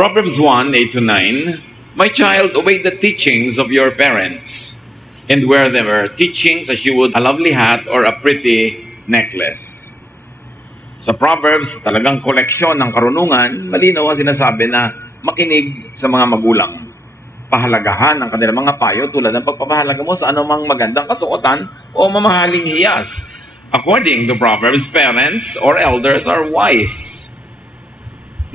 Proverbs 1, 8 to 9, My child, obey the teachings of your parents, and wear their teachings as you would a lovely hat or a pretty necklace. Sa Proverbs, talagang koleksyon ng karunungan, malinaw ang sinasabi na makinig sa mga magulang. Pahalagahan ang kanilang mga payo tulad ng pagpapahalaga mo sa anumang magandang kasuotan o mamahaling hiyas. According to Proverbs, parents or elders are wise,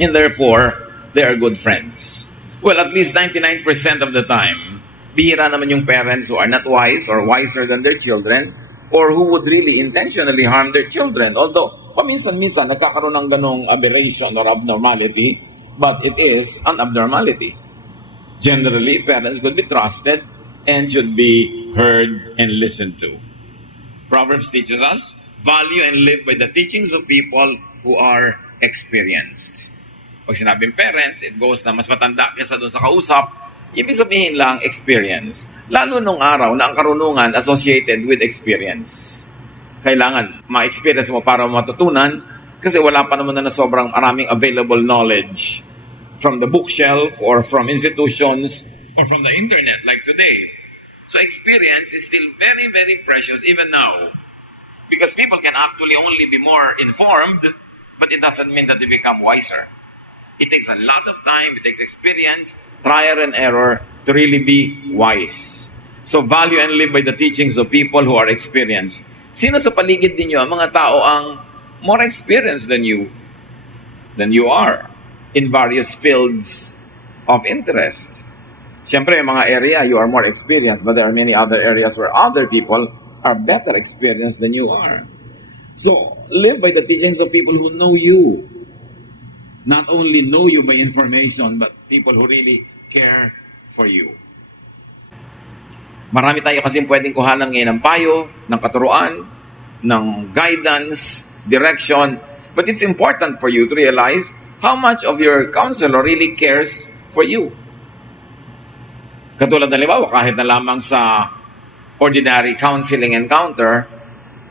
and therefore, they are good friends. Well, at least 99% of the time, bihira naman yung parents who are not wise or wiser than their children or who would really intentionally harm their children. Although, paminsan-minsan nagkakaroon ng ganong aberration or abnormality, but it is an abnormality. Generally, parents could be trusted and should be heard and listened to. Proverbs teaches us, value and live by the teachings of people who are experienced. Pag sinabing parents, it goes na mas matanda kaysa doon sa kausap, ibig sabihin lang experience. Lalo nung araw na ang karunungan associated with experience. Kailangan ma-experience mo para matutunan kasi wala pa naman na sobrang maraming available knowledge from the bookshelf or from institutions or from the internet like today. So experience is still very, very precious even now because people can actually only be more informed, but it doesn't mean that they become wiser. It takes a lot of time, it takes experience, trial and error to really be wise. So value and live by the teachings of people who are experienced. Sino sa paligid ninyo ang mga tao ang more experienced than you are in various fields of interest? Siyempre, mga area you are more experienced, but there are many other areas where other people are better experienced than you are. So, live by the teachings of people who know you. Not only know you by information, but people who really care for you. Marami tayo kasi pwedeng kuhanan ngayon ng payo, ng katuruan, ng guidance, direction. But it's important for you to realize how much of your counselor really cares for you. Katulad na halimbawa, kahit na lamang sa ordinary counseling encounter,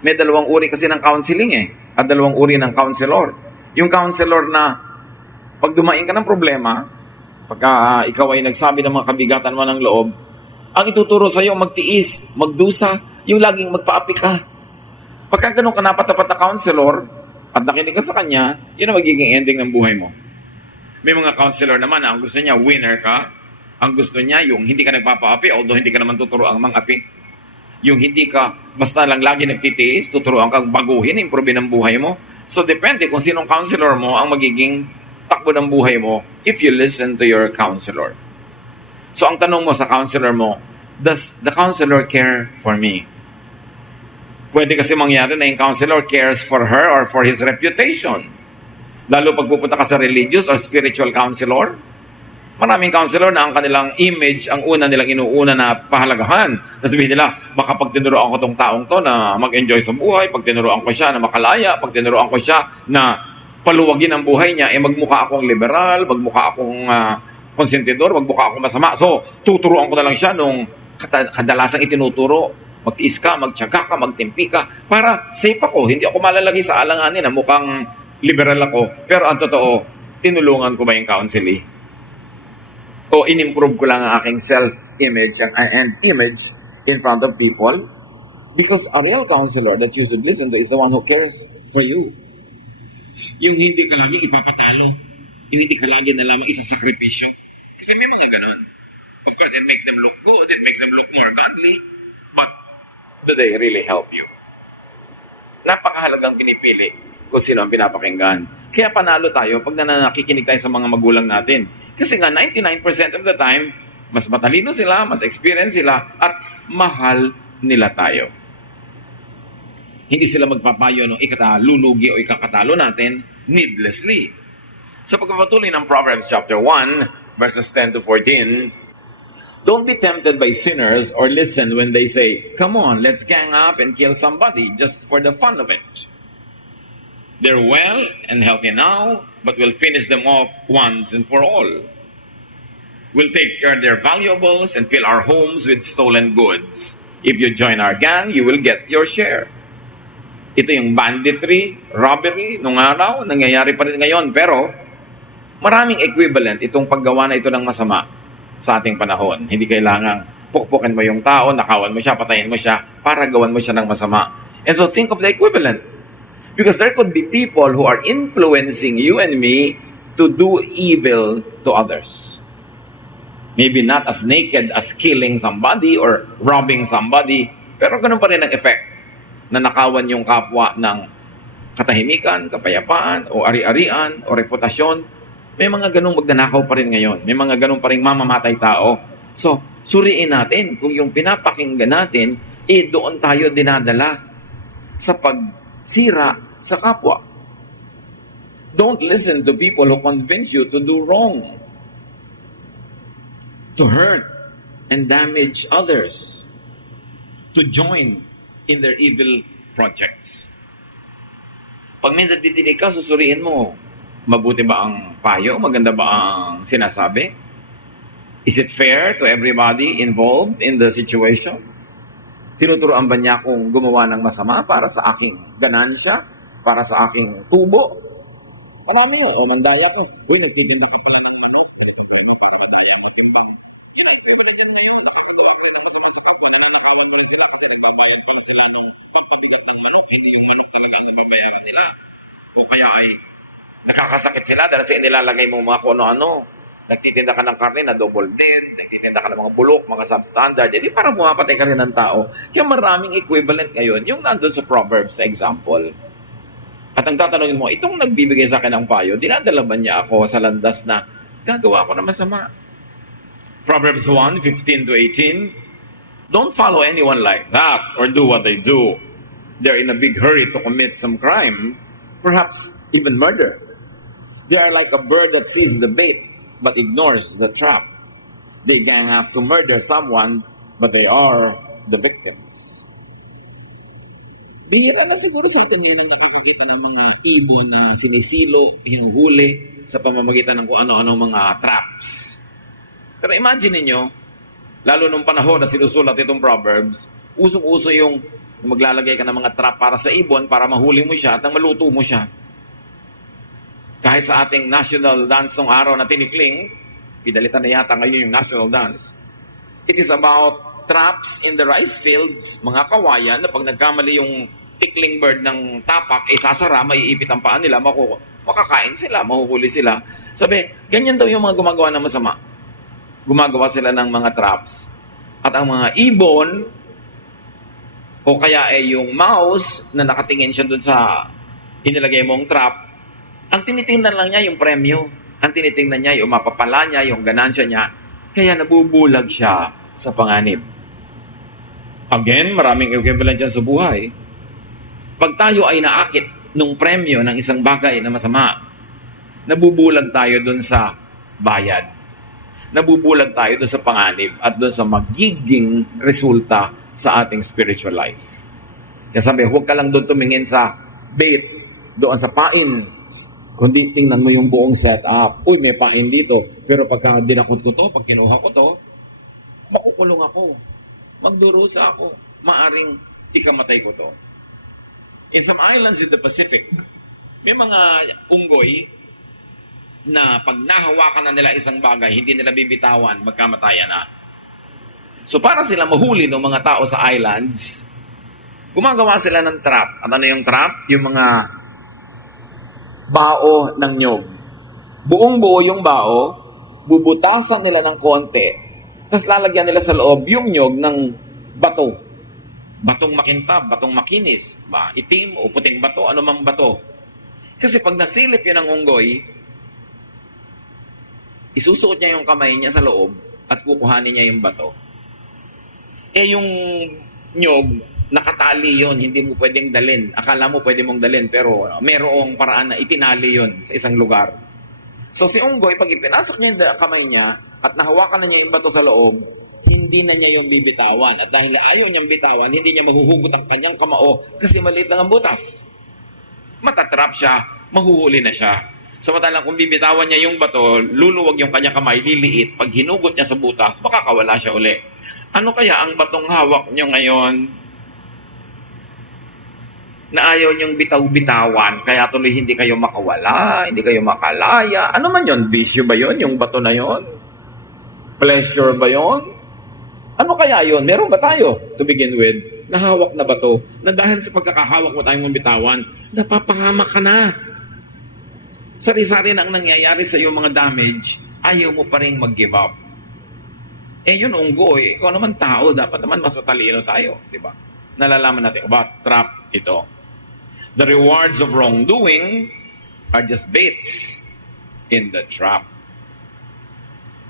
may dalawang uri kasi ng counseling at dalawang uri ng counselor. Yung counselor na pag dumaing ka ng problema, pagka ikaw ay nagsabi ng mga kabigatan mo ng loob, ang ituturo sa iyo magtiis, magdusa, yung laging magpaapi ka. Pagka ganun ka napatapat na counselor at nakinig ka sa kanya, yun ang magiging ending ng buhay mo. May mga counselor naman na ang gusto niya, winner ka. Ang gusto niya, yung hindi ka nagpapaapi, although hindi ka naman tuturo ang mga api. Yung hindi ka, basta lang lagi nagtitiis, tuturuan kang baguhin, improve ng buhay mo. So, depende kung sinong counselor mo ang magiging takbo ng buhay mo if you listen to your counselor. So, ang tanong mo sa counselor mo, does the counselor care for me? Pwede kasi mangyari na yung counselor cares for her or for his reputation. Lalo pag pupunta ka sa religious or spiritual counselor, maraming counselor na ang kanilang image, ang una nilang inuuna na pahalagahan. Nasabihin nila, baka pag tinuruan ko tong taong to na mag-enjoy sa buhay, pag tinuruan ko siya na makalaya, pag tinuruan ko siya na paluwagin ang buhay niya, magmukha akong liberal, magmukha akong konsentidor, magmukha akong masama. So, tuturuan ko na lang siya nung kadalasang itinuturo. Magtiis ka, magtiyaga ka, magtimpi ka, para safe ako. Hindi ako malalagay sa alanganin na mukhang liberal ako. Pero ang totoo, tinulungan ko ba yung counseling? O in-improve ko lang ang aking self-image and image in front of people? Because a real counselor that you should listen to is the one who cares for you. Yung hindi ka lagi ipapatalo. Yung hindi ka lagi na lamang isasakripisyo. Kasi may mga ganon. Of course, it makes them look good. It makes them look more godly. But do they really help you? Napakahalagang pinipili kung sino ang pinapakinggan. Kaya panalo tayo pag nakikinig tayo sa mga magulang natin. Kasi nga 99% of the time, mas matalino sila, mas experienced sila, at mahal nila tayo. Hindi sila magpapayo ng ikatalulugi o ikakatalo natin needlessly. Sa pagpapatuloy ng Proverbs chapter 1, verses 10 to 14, don't be tempted by sinners or listen when they say, come on, let's gang up and kill somebody just for the fun of it. They're well and healthy now, but we'll finish them off once and for all. We'll take care of their valuables and fill our homes with stolen goods. If you join our gang, you will get your share. Ito yung banditry, robbery, nung araw, nangyayari pa rin ngayon. Pero, Maraming equivalent itong paggawa na ito ng masama sa ating panahon. Hindi kailangang pukpukin mo yung tao, nakawan mo siya, patayin mo siya, para gawan mo siya ng masama. And so think of the equivalent. Because there could be people who are influencing you and me to do evil to others. Maybe not as naked as killing somebody or robbing somebody, pero ganun pa rin ang effect na nakawan yung kapwa ng katahimikan, kapayapaan, o ari-arian, o reputasyon. May mga ganung magnanakaw pa rin ngayon. May mga ganung pa rin mamamatay tao. So, suriin natin kung yung pinapakinggan natin, doon tayo dinadala sa pagsira sa kapwa. Don't listen to people who convince you to do wrong, to hurt and damage others, to join in their evil projects. Pag may natidinig ka, susuriin mo, mabuti ba ang payo? Maganda ba ang sinasabi? Is it fair to everybody involved in the situation? Tinuturoan ba niya akong gumawa ng masama para sa aking ganansya? Para sa aking tubo? Marami yun. O mandaya ko. Uy, nagtitinda ka pala ng manok. Balikan pa rin mo para madaya mo timbang. Yun ang iba na dyan ngayon. Nakakagawa ko rin ng masama sa kapwa. Nananakawan mo rin sila kasi nagbabayad pa sila ng pagpabigat ng manok. Hindi yung manok talaga ang nababayaran nila. O kaya ay nakakasakit sila dahil sa inilalagay mo mga kung ano-ano. Nagtitinda ka ng karne na double dead, nagtitinda ka ng mga bulok, mga substandard, edi parang bumapatay ka rin ng tao. Kaya maraming equivalent ngayon, yung nandun sa Proverbs, sa example. At ang tatanungin mo, itong nagbibigay sa akin ng payo, dinadala ba niya ako sa landas na gagawa ko na masama? Proverbs 1:15 to 18, don't follow anyone like that or do what they do. They're in a big hurry to commit some crime, perhaps even murder. They are like a bird that sees the bait but ignores the trap. They gang up to murder someone, but they are the victims. Bihira na siguro sa atin ngayon ang nakakakita ng mga ibon na sinisilo, hinuhuli sa pamamagitan ng kung ano-ano mga traps. Pero imagine niyo, lalo nung panahon na sinusulat itong Proverbs, usong-uso yung maglalagay ka ng mga trap para sa ibon para mahuli mo siya at maluto mo siya. Kahit sa ating national dance ng araw na tinikling, pinalitan na yata ngayon yung national dance, it is about traps in the rice fields, mga kawayan, na pag nagkamali yung tickling bird ng tapak, sasara, maiipit ang paan nila, makakain sila, mahuhuli sila. Sabi, ganyan daw yung mga gumagawa ng masama. Gumagawa sila ng mga traps. At ang mga ibon, o kaya yung mouse na nakatingin siya dun sa inilagay mong trap, ang tinitingnan lang niya yung premyo. Ang tinitingnan niya yung mapapala niya, yung ganansya niya. Kaya nabubulag siya sa panganib. Again, maraming equivalent yan sa buhay. Pag tayo ay naakit nung premyo ng isang bagay na masama, nabubulag tayo dun sa bayad. Nabubulag tayo dun sa panganib at dun sa magiging resulta sa ating spiritual life. Kaya sabi, huwag ka lang dun tumingin sa bait, doon sa pain, kundi tingnan mo yung buong setup. Uy, may pain dito. Pero pagka dinakot ko to, pag kinuha ko to, makukulong ako. Magdurusa ako. Maaring ikamatay ko to. In some islands in the Pacific, may mga unggoy na pag nahawakan na nila isang bagay, hindi nila bibitawan, magkamatayan na. So para sila mahuli ng mga tao sa islands, gumagawa sila ng trap. At ano yung trap? Yung mga bao ng nyog. Buong buo yung bao, bubutasan nila ng konti, tapos lalagyan nila sa loob yung nyog ng bato. Batong makintab, batong makinis, itim o puting bato, ano mang bato. Kasi pag nasilip yun ng unggoy, isusuot niya yung kamay niya sa loob at kukuhanin niya yung bato. Yung nyog, nakatali yon, hindi mo pwedeng dalhin. Akala mo pwede mong dalhin, pero mayroong paraan na itinali yon sa isang lugar. So si unggoy, pag ipinasok niya yung kamay niya at nahawakan na niya yung bato sa loob, hindi na niya yung bibitawan. At dahil ayaw niyang bitawan, hindi niya mahuhugot ang kanyang kamao kasi maliit lang ang butas. Matatrap siya, mahuhuli na siya. Samantalang kung bibitawan niya yung bato, luluwag yung kanyang kamay, liliit. Pag hinugot niya sa butas, makakawala siya uli. Ano kaya ang batong hawak niyo ngayon? na ayaw niyong bitaw-bitawan, kaya tuloy hindi kayo makawala, hindi kayo makalaya. Ano man yon? Bisyo ba yon? Yung bato na yon? Pleasure ba yon? Ano kaya yon? Meron ba tayo, to begin with, nahawak na bato, na dahil sa pagkakahawak mo tayong bitawan, napapahamak ka na. Sari-sari na ang nangyayari sa iyong mga damage, ayaw mo pa rin mag-give up. Yun unggoy. Ikaw naman tao, dapat naman mas matalino tayo, di ba? Nalalaman natin, trap ito. The rewards of wrongdoing are just baits in the trap.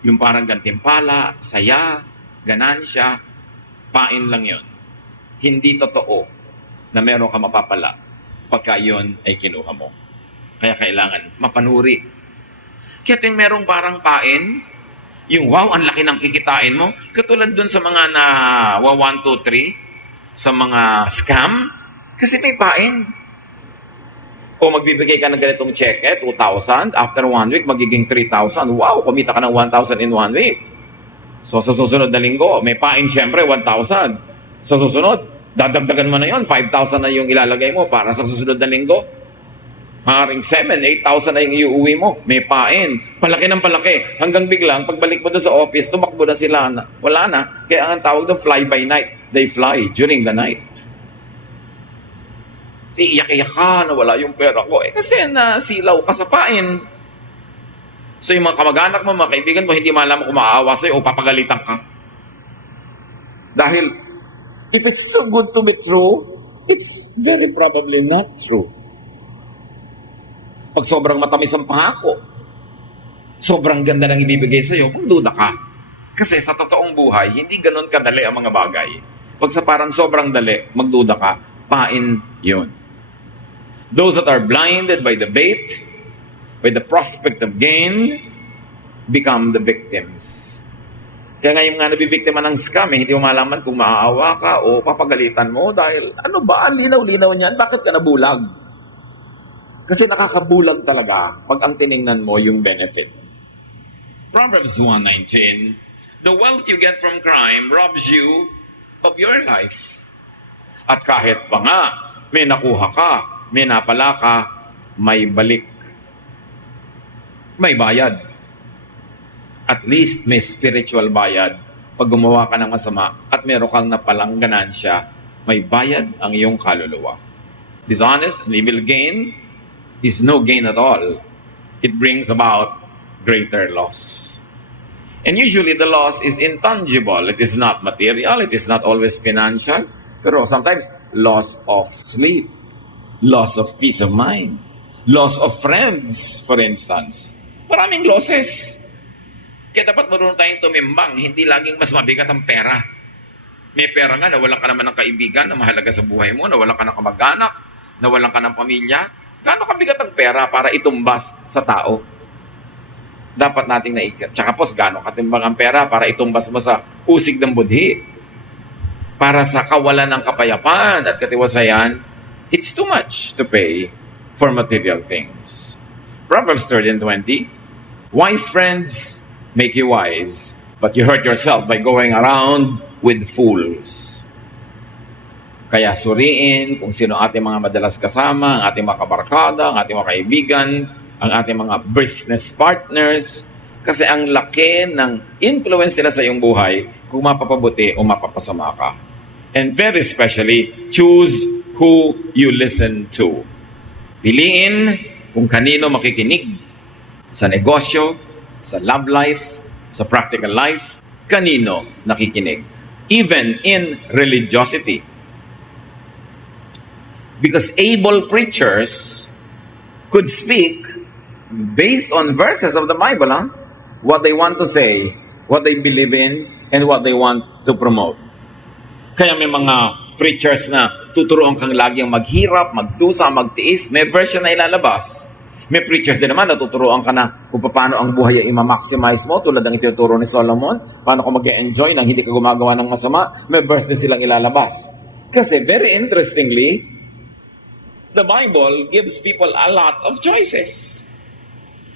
Yung parang gantimpala, saya, ganansya, pain lang yon. Hindi totoo na meron ka mapapala pagka yun ay kinuha mo. Kaya kailangan mapanuri. Kaya tuwing merong parang pain, yung wow, ang laki ng kikitain mo, katulad dun sa mga na 1, 2, 3, sa mga scam, kasi may pain. O magbibigay ka ng ganitong cheque, 2,000, after 1 week, magiging 3,000. Wow, kumita ka ng 1,000 in 1 week. So sa susunod na linggo, may pain syempre, 1,000. Sa susunod, dadagdagan mo na yon, 5,000 na yung ilalagay mo para sa susunod na linggo. Maaaring 7,000, 8,000 na yung iuwi mo. May pain. Palaki ng palaki. Hanggang biglang, pagbalik mo doon sa office, tumakbo na sila. Wala na. Kaya ang tawag doon, fly by night. They fly during the night. Iyak-iyak ka na wala yung pera ko. Kasi nasilaw ka sa pain. So yung mga kamag-anak mo, mga kaibigan mo, hindi malaman kung maaawa sa'yo o papagalitan ka. Dahil, if it's so good to be true, it's very probably not true. Pag sobrang matamis ang pangako, sobrang ganda ng ibibigay sa'yo, magduda ka. Kasi sa totoong buhay, hindi ganun kadali ang mga bagay. Pag sa parang sobrang dali, magduda ka, pain yun. Those that are blinded by the bait, by the prospect of gain, become the victims. Kaya ngayon nga nabibiktima ng scam, hindi mo malaman kung maaawa ka o papagalitan mo dahil ano ba, linaw-linaw niyan, bakit ka nabulag? Kasi nakakabulag talaga pag ang tiningnan mo yung benefit. Proverbs 1:19, the wealth you get from crime robs you of your life. At kahit pa nga, may nakuha ka, may napala ka, may balik. May bayad. At least may spiritual bayad. Pag gumawa ka ng masama at meron kang napalang ganansya, may bayad ang iyong kaluluwa. Dishonest and evil gain is no gain at all. It brings about greater loss. And usually the loss is intangible. It is not material. It is not always financial. Pero sometimes loss of sleep, loss of peace of mind, loss of friends, for instance. Maraming losses. Kaya dapat marunong tayong tumimbang, hindi laging mas mabigat ang pera. May pera nga, nawalan ka naman ng kaibigan na mahalaga sa buhay mo, nawalan ka ng kamag-anak, nawalan ka ng pamilya. Gaano kabigat ang pera para itumbas sa tao? Dapat nating naikat. Tsaka po, gaano katimbang ang pera para itumbas mo sa usig ng budhi? Para sa kawalan ng kapayapaan at katiwasayan, it's too much to pay for material things. Proverbs 13:20, wise friends make you wise, but you hurt yourself by going around with fools. Kaya suriin kung sino ating mga madalas kasama, ang ating mga kabarkada, ang ating mga kaibigan, ang ating mga business partners, kasi ang laki ng influence nila sa iyong buhay kung mapapabuti o mapapasama ka. And very especially, choose who you listen to. Piliin kung kanino makikinig sa negosyo, sa love life, sa practical life, kanino nakikinig. Even in religiosity. Because able preachers could speak based on verses of the Bible, what they want to say, what they believe in, and what they want to promote. Kaya may mga preachers na tuturuan kang laging maghirap, magdusa, magtiis, may version na ilalabas. May preachers din naman na tuturuan ka na kung paano ang buhay ay ima-maximize mo, tulad ng ituturo ni Solomon, paano ka mag-enjoy nang hindi ka gumagawa ng masama, may verse din silang ilalabas. Kasi very interestingly, the Bible gives people a lot of choices.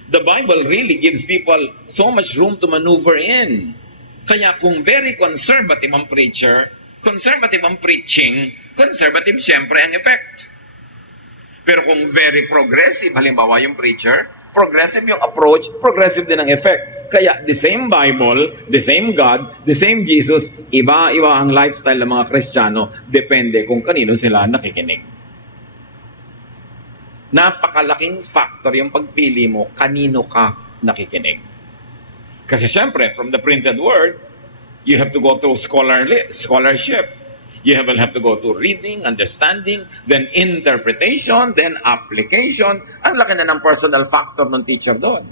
The Bible really gives people so much room to maneuver in. Kaya kung very conservative ang preacher, conservative ang preaching, conservative siyempre ang effect. Pero kung very progressive, halimbawa yung preacher, progressive yung approach, progressive din ang effect. Kaya the same Bible, the same God, the same Jesus, iba-iba ang lifestyle ng mga Kristiyano, depende kung kanino sila nakikinig. Napakalaking factor yung pagpili mo, kanino ka nakikinig. Kasi syempre, from the printed word, you have to go through scholarship. You will have to go to reading, understanding, then interpretation, then application. Ang laki na ng personal factor ng teacher doon.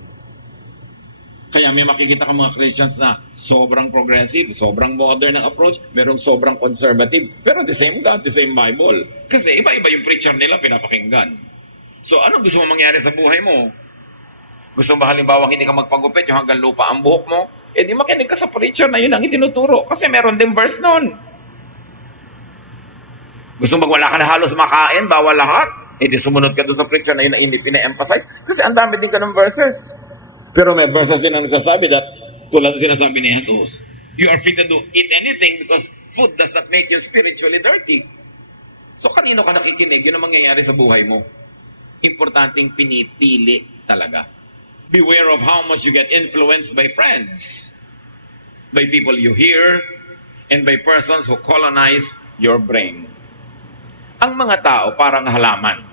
Kaya may makikita ka mga Christians na sobrang progressive, sobrang modern ang approach, merong sobrang conservative, pero the same God, the same Bible. Kasi iba-iba yung preacher nila pinapakinggan. So ano gusto mo mangyari sa buhay mo? Gusto mo ba halimbawa hindi ka magpagupit yung hanggang lupa ang buhok mo? Eh di makinig ka sa preacher na yun ang itinuturo kasi meron din verse nun. Gusto mo wala ka na halos makain, bawal lahat? Eh di sumunod ka doon sa preacher na yun ang pina-emphasize kasi ang dami din ka ng verses. Pero may verses din na nagsasabi that tulad na sinasabi ni Jesus, you are free to eat anything because food does not make you spiritually dirty. So kanino ka nakikinig? Yun ang mangyayari sa buhay mo. Importanteng pinipili talaga. Beware of how much you get influenced by friends, by people you hear, and by persons who colonize your brain. Ang mga tao parang halaman.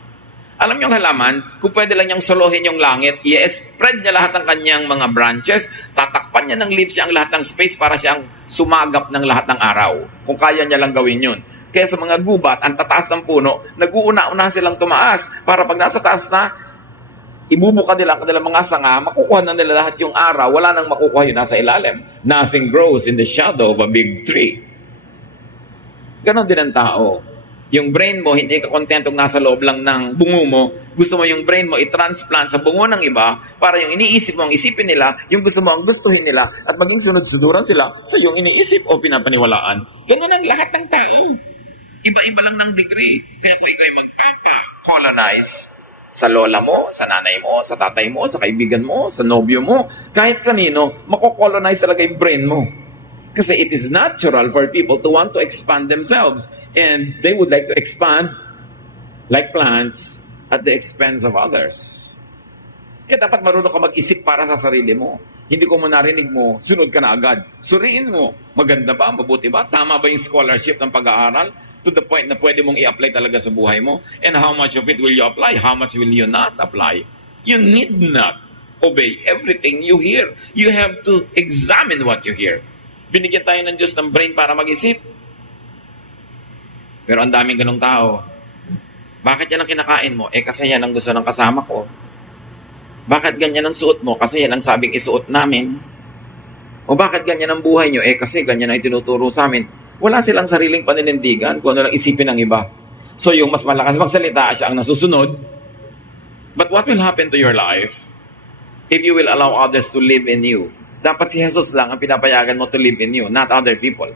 Alam niyo yung halaman, kung pwede lang niyang solohin yung langit, i-spread niya lahat ng kanyang mga branches, tatakpan niya ng leaves siya ang lahat ng space para siyang sumagap ng lahat ng araw. Kung kaya niya lang gawin yun. Kaya sa mga gubat, ang tataas ng puno, nag-uuna-una silang tumaas para pag nasa taas na, ibubuka nila ang kanilang mga sanga, makukuha na nila lahat yung araw, wala nang makukuha yun nasa ilalim. Nothing grows in the shadow of a big tree. Ganon din ang tao. Yung brain mo, hindi ka kontentong nasa loob lang ng bungo mo. Gusto mo yung brain mo i-transplant sa bungo ng iba para yung iniisip mo ang isipin nila, yung gusto mo ang gustuhin nila, at maging sunod-suduran sila sa yung iniisip o pinapaniwalaan. Ganyan ang lahat ng tao. Iba-iba lang ng degree. Kaya kung ikaw ay magpapa-colonize sa lola mo, sa nanay mo, sa tatay mo, sa kaibigan mo, sa nobyo mo, kahit kanino, mako-colonize talaga yung brain mo. Kasi it is natural for people to want to expand themselves. And they would like to expand like plants at the expense of others. Kaya dapat marunong ka mag-isip para sa sarili mo. Hindi ko mo narinig mo, sunod ka na agad. Suriin mo, maganda ba, mabuti ba? Tama ba yung scholarship ng pag-aaral? To the point na pwede mong i-apply talaga sa buhay mo? And how much of it will you apply? How much will you not apply? You need not obey everything you hear. You have to examine what you hear. Binigyan tayo ng Diyos ng brain para mag-isip. Pero ang daming ganong tao. Bakit yan ang kinakain mo? Eh kasi yan ang gusto ng kasama ko. Bakit ganyan ang suot mo? Kasi yan ang sabing isuot namin. O bakit ganyan ang buhay nyo? Eh kasi ganyan ang itinuturo sa amin. Wala silang sariling paninindigan kung ano lang isipin ng iba. So yung mas malakas magsalita, siya ang nasusunod. But what will happen to your life if you will allow others to live in you? Dapat si Jesus lang ang pinapayagan mo to live in you, not other people.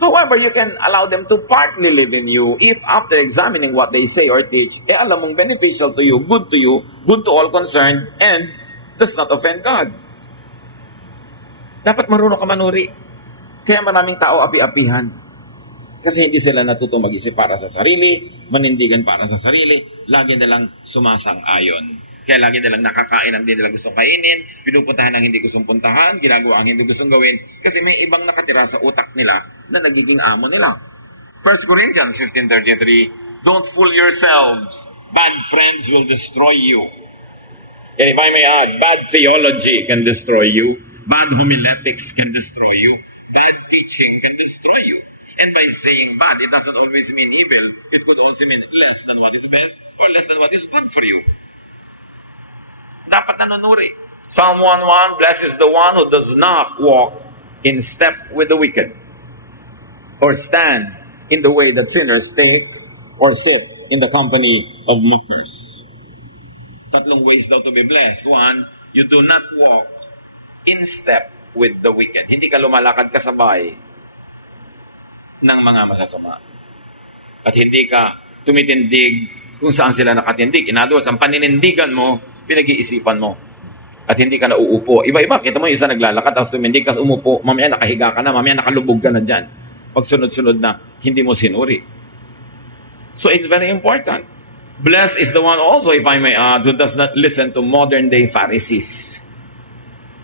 However, you can allow them to partly live in you if after examining what they say or teach, alam mong beneficial to you, good to all concerned, and does not offend God. Dapat marunong ka manuri. Kaya maraming tao api-apihan. Kasi hindi sila natuto mag-isip para sa sarili, manindigan para sa sarili, lagi nilang sumasang-ayon. Kaya lagi nilang nakakain ang hindi nila gustong kainin, pinupuntahan ang hindi gustong puntahan, ginagawa ang hindi gustong gawin, kasi may ibang nakatira sa utak nila na nagiging amo nila. 1 Corinthians 15:33, don't fool yourselves. Bad friends will destroy you. And if I may add, bad theology can destroy you. Bad homiletics can destroy you. Bad teaching can destroy you. And by saying bad, it doesn't always mean evil. It could also mean less than what is best or less than what is good for you. Dapat nanunuri. Psalm 1:1, blessed is the one who does not walk in step with the wicked, or stand in the way that sinners take, or sit in the company of mockers. Tatlong ways daw to be blessed. One, you do not walk in step with the wicked. Hindi ka lumalakad kasabay ng mga masasama. At hindi ka tumitindig kung saan sila nakatindig. In other words, ang paninindigan mo, pinag-iisipan mo. At hindi ka na uupo. Iba-iba, kita mo yung isa naglalakad, tapos tumindig, tapos umupo, mamaya nakahiga ka na, mamaya nakalubog ka na dyan. Pag sunod-sunod na, hindi mo sinuri. So it's very important. Blessed is the one also, if I may add, who does not listen to modern-day Pharisees.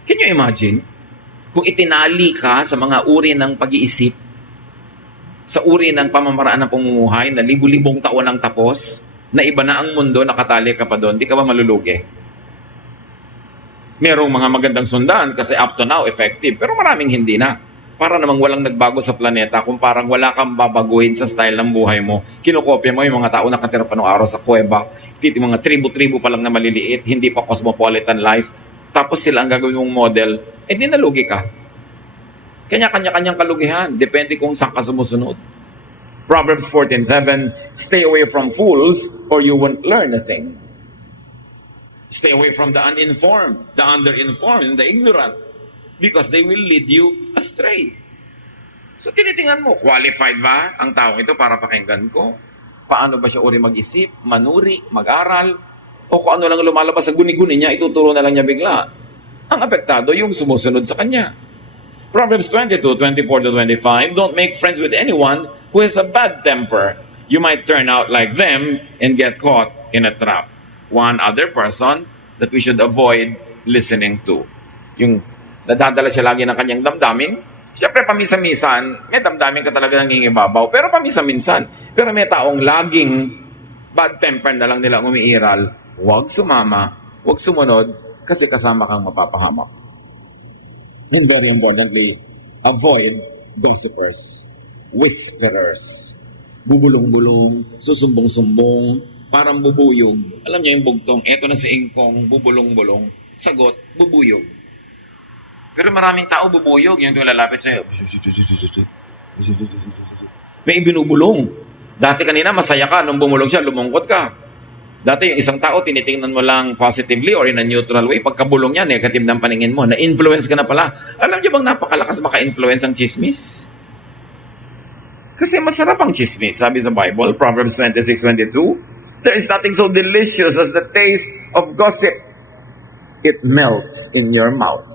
Can you imagine? Kung itinali ka sa mga uri ng pag-iisip, sa uri ng pamamaraan ng pamumuhay na libu-libong taon ang tapos, na iba na ang mundo, nakatali ka pa doon, di ka ba malulugi? Merong mga magandang sundan kasi up to now effective, pero maraming hindi na. Para namang walang nagbago sa planeta kung parang wala kang babaguhin sa style ng buhay mo. Kinokopya mo yung mga tao nakatira pa noong araw sa kuweba, yung mga tribu-tribu pa lang na maliliit, hindi pa cosmopolitan life, tapos sila ang gagawin mong model, di nalugi ka. Kanya-kanya-kanyang kalugihan, depende kung saan ka sumusunod. Proverbs 14:7, stay away from fools or you won't learn a thing. Stay away from the uninformed, the underinformed, and the ignorant, because they will lead you astray. So tinitingnan mo, qualified ba ang taong ito para pakinggan ko? Paano ba siya uri mag-isip, manuri, mag-aral? O kung ano lang lumalabas sa guni-guni niya, ituturo na lang niya bigla. Ang apektado yung sumusunod sa kanya. Proverbs 22:24-25, don't make friends with anyone who has a bad temper. You might turn out like them and get caught in a trap. One other person that we should avoid listening to. Yung nadadala siya lagi ng kanyang damdamin. Siyempre, pamisa-minsan, may damdamin ka talaga nangingibabaw. Pero pamisa-minsan. Pero may taong laging bad temper na lang nila umiiral. Huwag sumama, huwag sumunod, kasi kasama kang mapapahamak. And very importantly, avoid gossipers, whisperers, bubulong-bulong, susumbong-sumbong, parang bubuyog. Alam niyo yung bugtong, eto na si Ingkong, bubulong-bulong, sagot, bubuyog. Pero maraming tao bubuyog, yung lalapit sa'yo. May binubulong. Dati kanina masaya ka, nung bumulong siya, lumungkot ka. Dati yung isang tao, tinitingnan mo lang positively or in a neutral way. Pagkabulong niya, negative ng paningin mo. Na-influence ka na pala. Alam niyo bang napakalakas maka-influence ang chismis? Kasi masarap ang chismis. Sabi sa Bible, Proverbs 26:22, there is nothing so delicious as the taste of gossip. It melts in your mouth.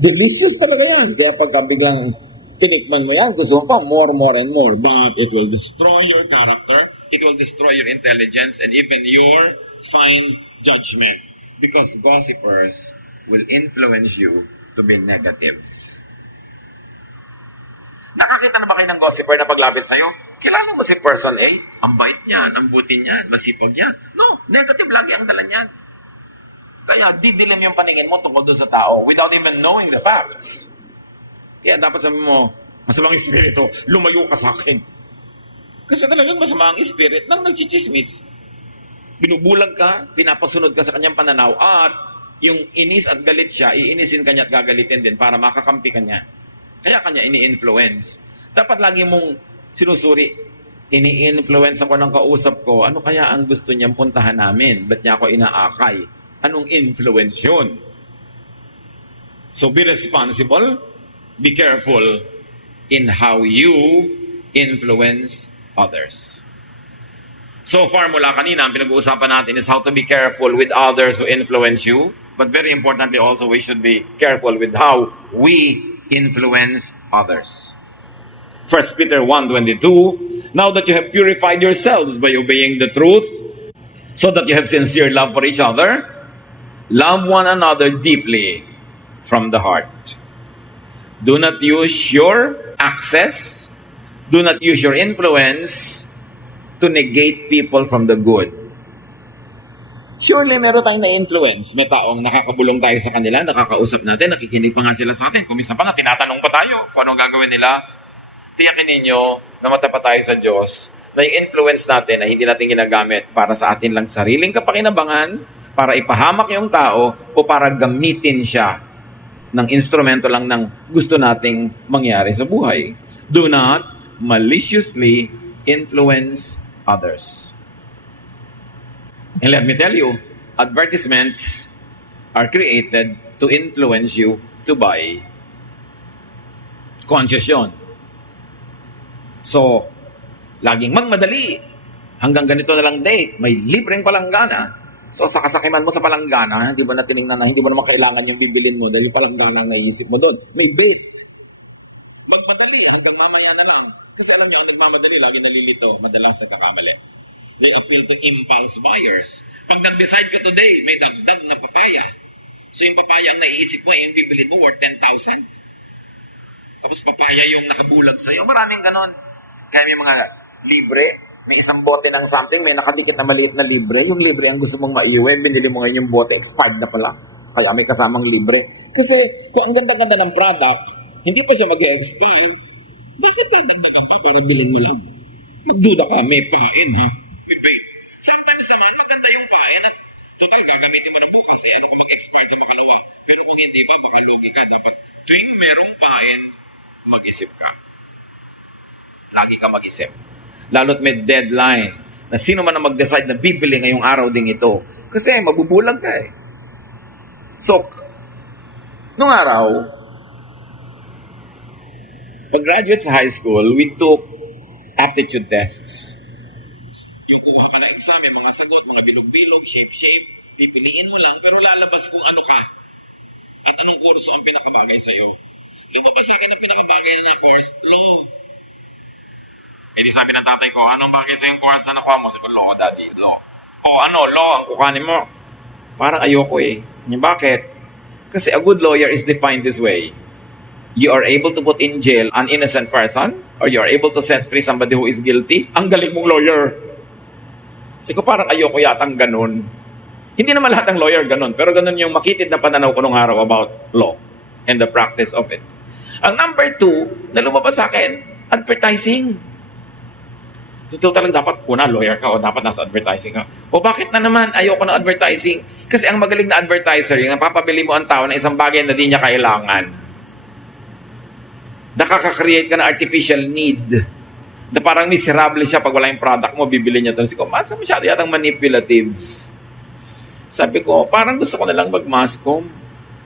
Delicious talaga yan. Kaya pagka biglang tinikman mo yan, gusto mo pa more and more. But it will destroy your character. It will destroy your intelligence and even your fine judgment. Because gossipers will influence you to be negative. Nakakita na ba kayo ng gossiper na paglapit sa'yo? Kilala mo si person A? Ang bait niyan, ang buti niyan, masipag niyan. No, negative lagi ang dala niyan. Kaya didilim yung paningin mo tungkol doon sa tao without even knowing the facts. Kaya dapat sabi mo, masamang espiritu, lumayo ka sa akin. Kasi talagang masama ang spirit ng nagchichismis. Binubulag ka, pinapasunod ka sa kanyang pananaw, at yung inis at galit siya, iinisin kanya at gagalitin din para makakampi kanya. Kaya kanya ini-influence. Dapat lagi mong sinusuri, ini-influence ako ng kausap ko, ano kaya ang gusto niyang puntahan namin? Ba't niya ako inaakay? Anong influence yun? So be responsible, be careful in how you influence others. So far mula kanina, ang pinag-uusapan natin is how to be careful with others who influence you. But very importantly also, we should be careful with how we influence others. 1 Peter 1:22, now that you have purified yourselves by obeying the truth, so that you have sincere love for each other, love one another deeply from the heart. Do not use your access, do not use your influence to negate people from the good. Surely, meron tayong na-influence. May taong nakakabulong tayo sa kanila, nakakausap natin, nakikinig pa nga sila sa atin. Kung minsan pa nga, tinatanong pa tayo kung anong gagawin nila. Tiyakin ninyo na matapat tayo sa Diyos, na yung influence natin na hindi natin ginagamit para sa atin lang sariling kapakinabangan, para ipahamak yung tao, o para gamitin siya ng instrumento lang ng gusto nating mangyari sa buhay. Do not maliciously influence others. And let me tell you, advertisements are created to influence you to buy. Conscious yun. So, laging magmadali. Hanggang ganito na lang date, may libreng palanggana. So, sa kasakiman mo sa palanggana, hindi ba na tinignan na hindi mo naman kailangan yung bibilin mo dahil yung palanggana ang naiisip mo doon. May bait. Magmadali hanggang mamaya na lang. Kasi alam niyo, ang nagmamadali, lagi nalilito, madalas nagkakamali. They appeal to impulse buyers. Pag nag-decide ka today, may dagdag na papaya. So yung papaya ang naiisip mo, yung bibili mo worth 10,000. Tapos papaya yung nakabulag sa'yo. Maraming ganon. Kaya may mga libre, may isang bote ng something, may nakadikit na maliit na libre. Yung libre ang gusto mong maiwan, binili mo ngayon yung bote, expired na pala. Kaya may kasamang libre. Kasi kung ang ganda-ganda ng product, hindi pa siya mag-expire, bakit ang ganda pa? Pero bilhin mo lang. Magduda ka, may pain ha. Wait. Sometimes naman, maganda yung pain at total, gagamitin mo na bukas. Ano kung mag-expire sa makalawa. Pero kung hindi ba, baka lugi ka. Dapat tuwing merong pain, mag-isip ka. Lagi ka mag-isip. Lalo't may deadline na sino man ang mag-decide na bibili ngayong araw ding ito. Kasi mabubulag ka eh. So, nung araw, pag graduate sa high school, we took aptitude tests. Yung kuha ka ng exam, may mga sagot, mga bilog-bilog, shape, pipiliin mo lang, pero lalabas kung ano ka at anong kurso ang pinakabagay sa'yo. Lumabas sa akin ang pinakabagay na course, law. Eh di sabi ng tatay ko, anong bagay sa'yo yung course na nakuha mo? Sabi ko, law, daddy, law. Law ang kukanin mo? Parang ayoko eh. Bakit? Kasi a good lawyer is defined this way. You are able to put in jail an innocent person or you are able to set free somebody who is guilty. Ang galing mong lawyer. Kasi ko parang ayoko yatang ganun. Hindi naman lahat ng lawyer ganun, pero ganun yung makitid na pananaw ko nung araw about law and the practice of it. Ang number 2, na lumabas sa akin, advertising. Totoo talaga dapat, una, lawyer ka o dapat nasa advertising ka. O bakit na naman ayoko ng advertising? Kasi ang magaling na advertiser, yung napapabili mo ang tao na isang bagay na di niya kailangan. Nakaka-create ka ng artificial need na parang miserable siya pag wala yung product mo, bibili niya ito. Sabi ko, masyado yatang manipulative. Sabi ko, parang gusto ko na lang mag-masscom.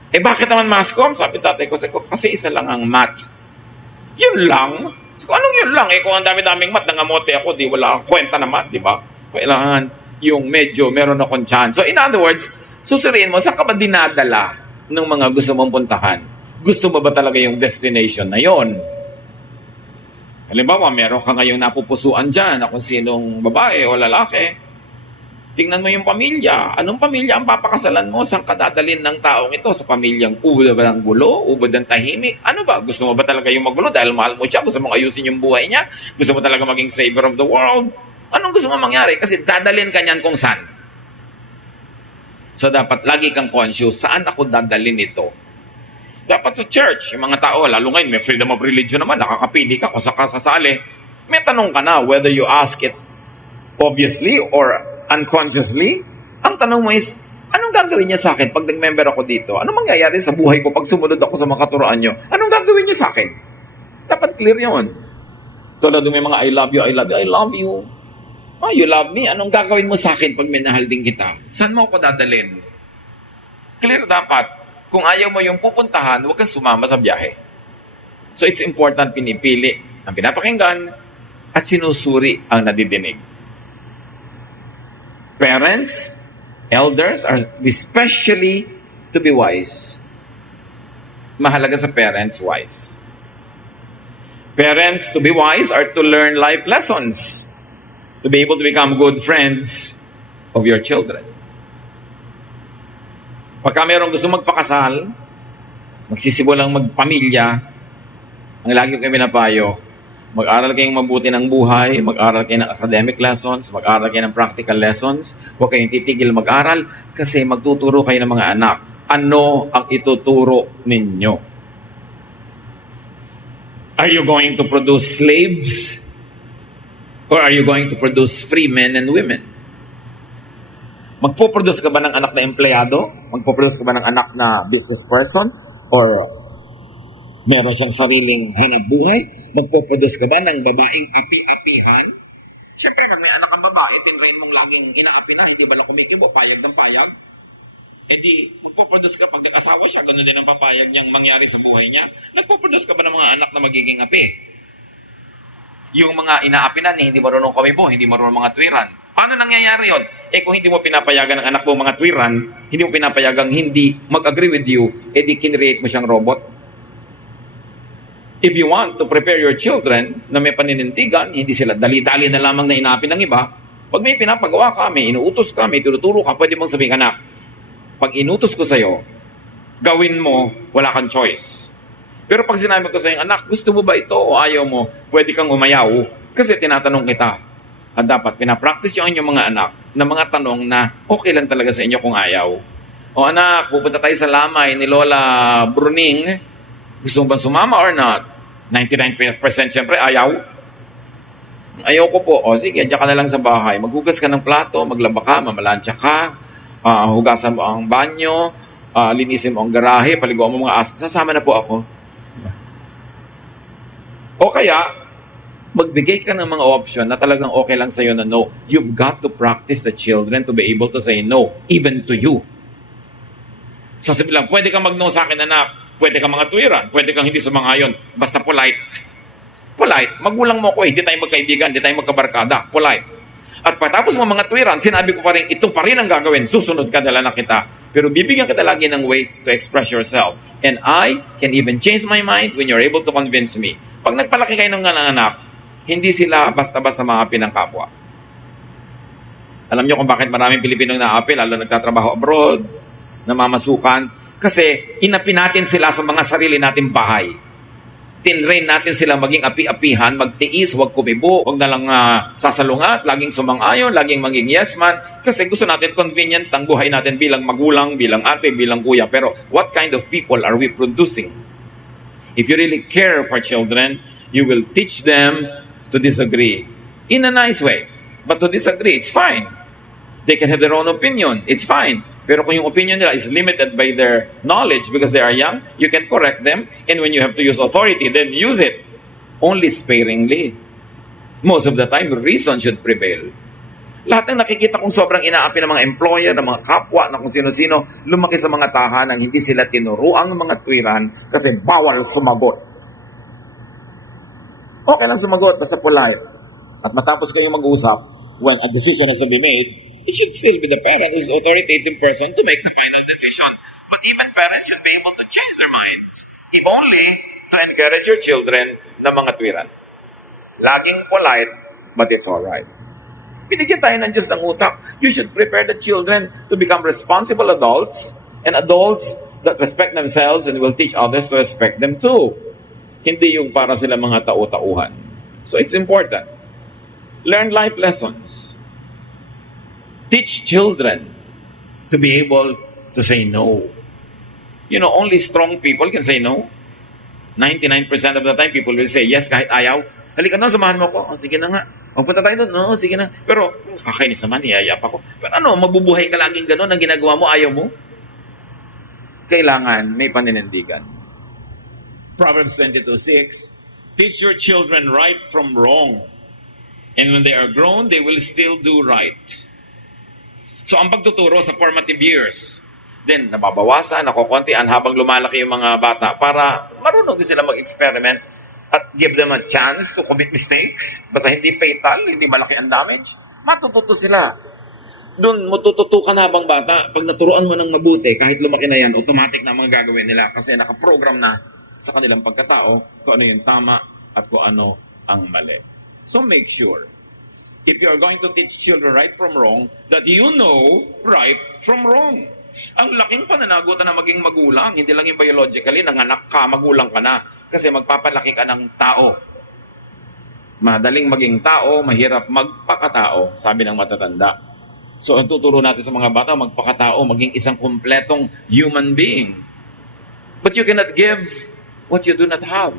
Eh bakit naman masscom? Sabi tatay ko, kasi isa lang ang math. Yun lang. Sabi ko, anong yun lang? Eh kung ang dami-daming math, nangamote ako, di wala akong kwenta na math, di ba? Kailangan yung medyo meron akong chance. So in other words, susuriin mo, saan ka ba dinadala ng mga gusto mong puntahan? Gusto mo ba talaga yung destination na yon? Halimbawa, meron ka ngayong napupusuan dyan na kung sinong babae o lalaki. Tingnan mo yung pamilya. Anong pamilya ang papakasalan mo? Saan ka dadalhin ng taong ito? Sa pamilyang ubod ba ng gulo? Ubod ng tahimik? Ano ba? Gusto mo ba talaga yung magulo dahil mahal mo siya? Gusto mong ayusin yung buhay niya? Gusto mo talaga maging savior of the world? Anong gusto mo mangyari? Kasi dadalhin ka niyan kung saan. So dapat lagi kang conscious, saan ako dadalhin ito? Dapat sa church, yung mga tao, lalo ngayon, may freedom of religion naman, nakakapili ka kung saan ka sasali. May tanong ka na whether you ask it obviously or unconsciously. Ang tanong mo is, anong gagawin niya sa akin pag nag-member ako dito? Anong mangyayari sa buhay ko pag sumunod ako sa mga katuroan niyo? Anong gagawin niya sa akin? Dapat clear yun. Tulad may mga I love you, I love you, I love you. Oh, you love me? Anong gagawin mo sa akin pag minahal din kita? Saan mo ako dadalhin? Clear dapat. Kung ayaw mo yung pupuntahan, huwag kang sumama sa biyahe. So it's important pinipili ang pinapakinggan at sinusuri ang nadidinig. Parents, elders are especially to be wise. Mahalaga sa parents, wise. Parents, to be wise are to learn life lessons, to be able to become good friends of your children. Pagka mayroong gusto magpakasal, magsisimulang magpamilya, ang lagi ko pinapayo, mag-aral kayong mabuti ng buhay, mag-aral kayo ng academic lessons, mag-aral kayo ng practical lessons, huwag kayong titigil mag-aral kasi magtuturo kayo ng mga anak. Ano ang ituturo ninyo? Are you going to produce slaves? Or are you going to produce free men and women? Magpo-produce ka ba ng anak na empleyado? Magpo-produce ka ba ng anak na business person? Or meron siyang sariling hanap buhay? Magpo-produce ka ba ng babaeng api-apihan? Siyempre, pag may anak kang babae, tinrain mong laging inaapi na, hindi ba lang kumikibo, payag ng payag? E di, magpo-produce ka pag nag-asawa siya, ganoon din ang papayag niyang mangyari sa buhay niya. Nagpo-produce ka ba ng mga anak na magiging api? Yung mga inaapi na, hindi marunong kumibo, hindi marunong mga tuwiran. Paano nangyayari yon? Eh kung hindi mo pinapayagan ng anak mo mga tuwiran, hindi mo pinapayagang hindi mag-agree with you, eh di kinreate mo siyang robot. If you want to prepare your children na may paninindigan, hindi sila dali-dali na lamang na inaapi ng iba, Pag may pinapagawa ka, may inuutos ka, may tinuturo ka, pwede mong sabihin, anak, pag inutos ko sa'yo, gawin mo, wala kang choice. Pero pag sinabi ko sa'yo, anak, gusto mo ba ito o ayaw mo, pwede kang umayaw. Kasi tinatanong kita. At dapat pinapractice yung inyong mga anak na mga tanong na okay lang talaga sa inyo kung ayaw. O anak, pupunta tayo sa lamay ni Lola Bruning. Gusto mo ba sumama or not? 99% syempre, ayaw. Ayaw ko po. O sige, diyan ka na lang sa bahay. Maghugas ka ng plato, maglaba ka, mamalansya ka, hugasan mo ang banyo, linisin mo ang garahe, paliguan mo mga aso. Sasama na po ako. O kaya, magbigay ka ng mga option na talagang okay lang sa'yo na no. You've got to practice the children to be able to say no, even to you. Sasabihin lang, pwede kang mag-no sa akin, anak. Pwede kang mga tuwiran. Pwede kang hindi sumangayon. Basta polite. Polite. Magulang mo ko, hindi tayo magkaibigan, hindi tayo magkabarkada. Polite. At patapos mo mga tuwiran, sinabi ko pa rin, ito pa rin ang gagawin. Susunod ka dala na kita. Pero bibigyan kita lagi ng way to express yourself. And I can even change my mind when you're able to convince me. Pag nagpalaki kayo ng anak, hindi sila basta-basta mga pinangkapwa. Alam niyo kung bakit maraming Pilipinong naapi, lalo nagtatrabaho abroad, namamasukan, kasi inapi natin sila sa mga sarili nating bahay. Tinrain natin sila maging api-apihan, magtiis, huwag kumibo, huwag na lang sasalungat, laging sumang-ayon, laging maging yes man, kasi gusto natin convenient ang buhay natin bilang magulang, bilang ate, bilang kuya. Pero what kind of people are we producing? If you really care for children, you will teach them to disagree in a nice way. But to disagree, it's fine. They can have their own opinion. It's fine. Pero kung yung opinion nila is limited by their knowledge because they are young, you can correct them. And when you have to use authority, then use it. Only sparingly. Most of the time, reason should prevail. Lahat ng nakikita kong sobrang inaapi ng mga employer, ng mga kapwa, ng kung sino-sino, lumaki sa mga tahanan, hindi sila tinuruan ng mga tuwiran kasi bawal sumagot. Okay lang sumagot, basta polite. At matapos kayong mag-usap, when a decision has been made, it should still be the parent who's authoritative person to make the final decision. But even parents should be able to change their minds. If only to encourage your children na mga tuwiran. Laging polite, but it's alright. Binigyan tayo ng Diyos ng utak. You should prepare the children to become responsible adults and adults that respect themselves and will teach others to respect them too. Hindi yung para sila mga tao-tauhan. So it's important. Learn life lessons. Teach children to be able to say no. You know, only strong people can say no. 99% of the time, people will say yes kahit ayaw. Halika na, samahan mo ko. Oh, sige na nga. O, punta tayo doon. No, sige na. Pero, kakainis naman, iyayap ako. Pero ano, mabubuhay ka laging gano'n ang ginagawa mo, ayaw mo? Kailangan may paninindigan. Proverbs 22:6, teach your children right from wrong. And when they are grown, they will still do right. So, ang pagtuturo sa formative years, then nababawasan, nakukuntian habang lumalaki yung mga bata para marunong din sila mag-experiment at give them a chance to commit mistakes. Basta hindi fatal, hindi malaki ang damage, matututo sila. Doon matututo ka na habang bata. Pag naturuan mo ng mabuti, kahit lumaki na yan, automatic na mga gagawin nila kasi nakaprogram na sa kanilang pagkatao kung ano yung tama at kung ano ang mali. So make sure, if you are going to teach children right from wrong, that you know right from wrong. Ang laking pananagutan na maging magulang, hindi lang yung biologically, nanganak ka, magulang ka na. Kasi magpapalaki ka ng tao. Madaling maging tao, mahirap magpakatao, sabi ng matatanda. So, ang tuturo natin sa mga bata, magpakatao, maging isang kumpletong human being. But you cannot give what you do not have.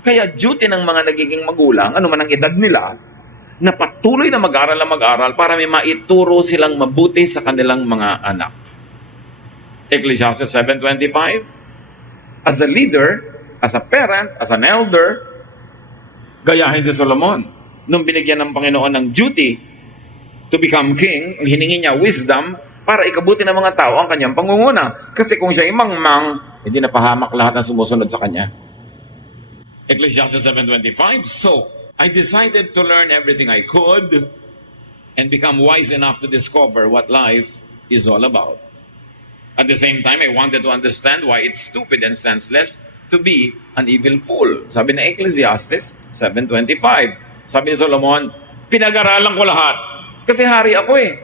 Kaya duty ng mga nagiging magulang, ano man ang edad nila, na patuloy na mag-aral para may maituro silang mabuti sa kanilang mga anak. Ecclesiastes 7:25, as a leader, as a parent, as an elder, gayahin si Solomon. Nung binigyan ng Panginoon ng duty to become king, hiningi niya wisdom para ikabuti ng mga tao ang kanyang pangunguna. Kasi kung siya imangmang, hindi napahamak lahat ng sumusunod sa kanya. Ecclesiastes 7:25, so, I decided to learn everything I could and become wise enough to discover what life is all about. At the same time, I wanted to understand why it's stupid and senseless to be an evil fool. Sabi na Ecclesiastes 7:25. Sabi ni Solomon, Pinag-aralan ko lahat. Kasi hari ako eh.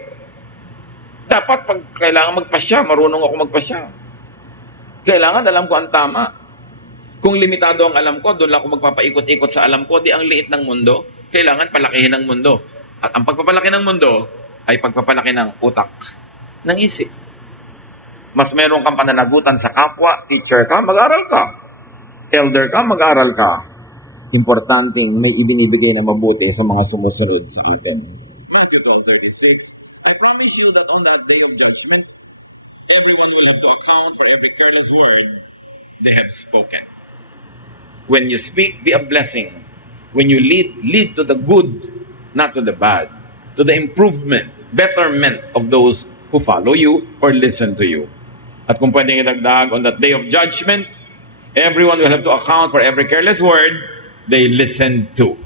Dapat pag kailangan magpasya, marunong ako magpasya. Kailangan alam ko ang tama. Kung limitado ang alam ko, doon lang ako magpapaikot-ikot sa alam ko, di ang liit ng mundo. Kailangan palakihin ang mundo. At ang pagpapalaki ng mundo ay pagpapalaki ng utak, ng isip. Mas meron kang pananagutan sa kapwa, teacher ka, mag-aral ka. Elder ka, mag-aral ka. Importanteng may ibinibigay na mabuti sa mga sumusunod sa atin. Matthew 12:36, I promise you that on that day of judgment, everyone will have to account for every careless word they have spoken. When you speak, be a blessing. When you lead to the good, not to the bad. To the improvement, betterment of those who follow you or listen to you. At kung pwedeng idagdag, on that day of judgment, everyone will have to account for every careless word they listen to.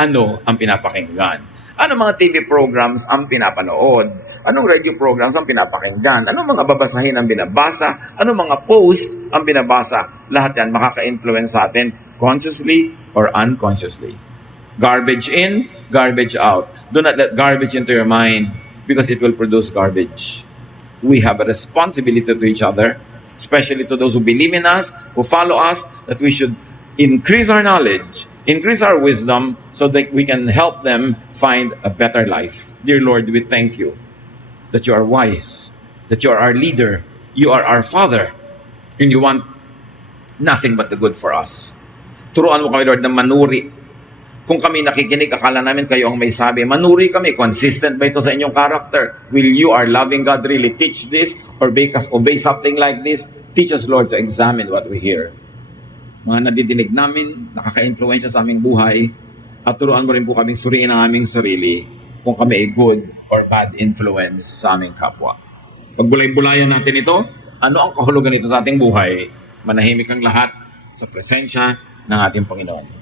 Ano ang pinapakinggan? Anong mga TV programs ang pinapanood? Anong radio programs ang pinapakinggan? Anong mga babasahin ang binabasa? Anong mga post ang binabasa? Lahat yan makaka-influence sa atin consciously or unconsciously. Garbage in, garbage out. Do not let garbage into your mind because it will produce garbage. We have a responsibility to each other, especially to those who believe in us, who follow us, that we should increase our knowledge, increase our wisdom so that we can help them find a better life. Dear Lord, we thank you that you are wise, that you are our leader, you are our Father, and you want nothing but the good for us. Turuan mo kami, Lord, na manuri. Kung kami nakikinig, akala namin kayo ang may sabi. Manuri kami. Consistent ba ito sa inyong character? Will you, our loving God, really teach this or make us obey something like this? Teach us, Lord, to examine what we hear. Mga nadidinig namin, nakaka-influensya sa aming buhay, at turuan mo rin po kaming suriin ang aming sarili kung kami ay good or bad influence sa aming kapwa. Pagbulay-bulayan natin ito, ano ang kahulugan nito sa ating buhay? Manahimik ang lahat sa presensya ng ating Panginoon.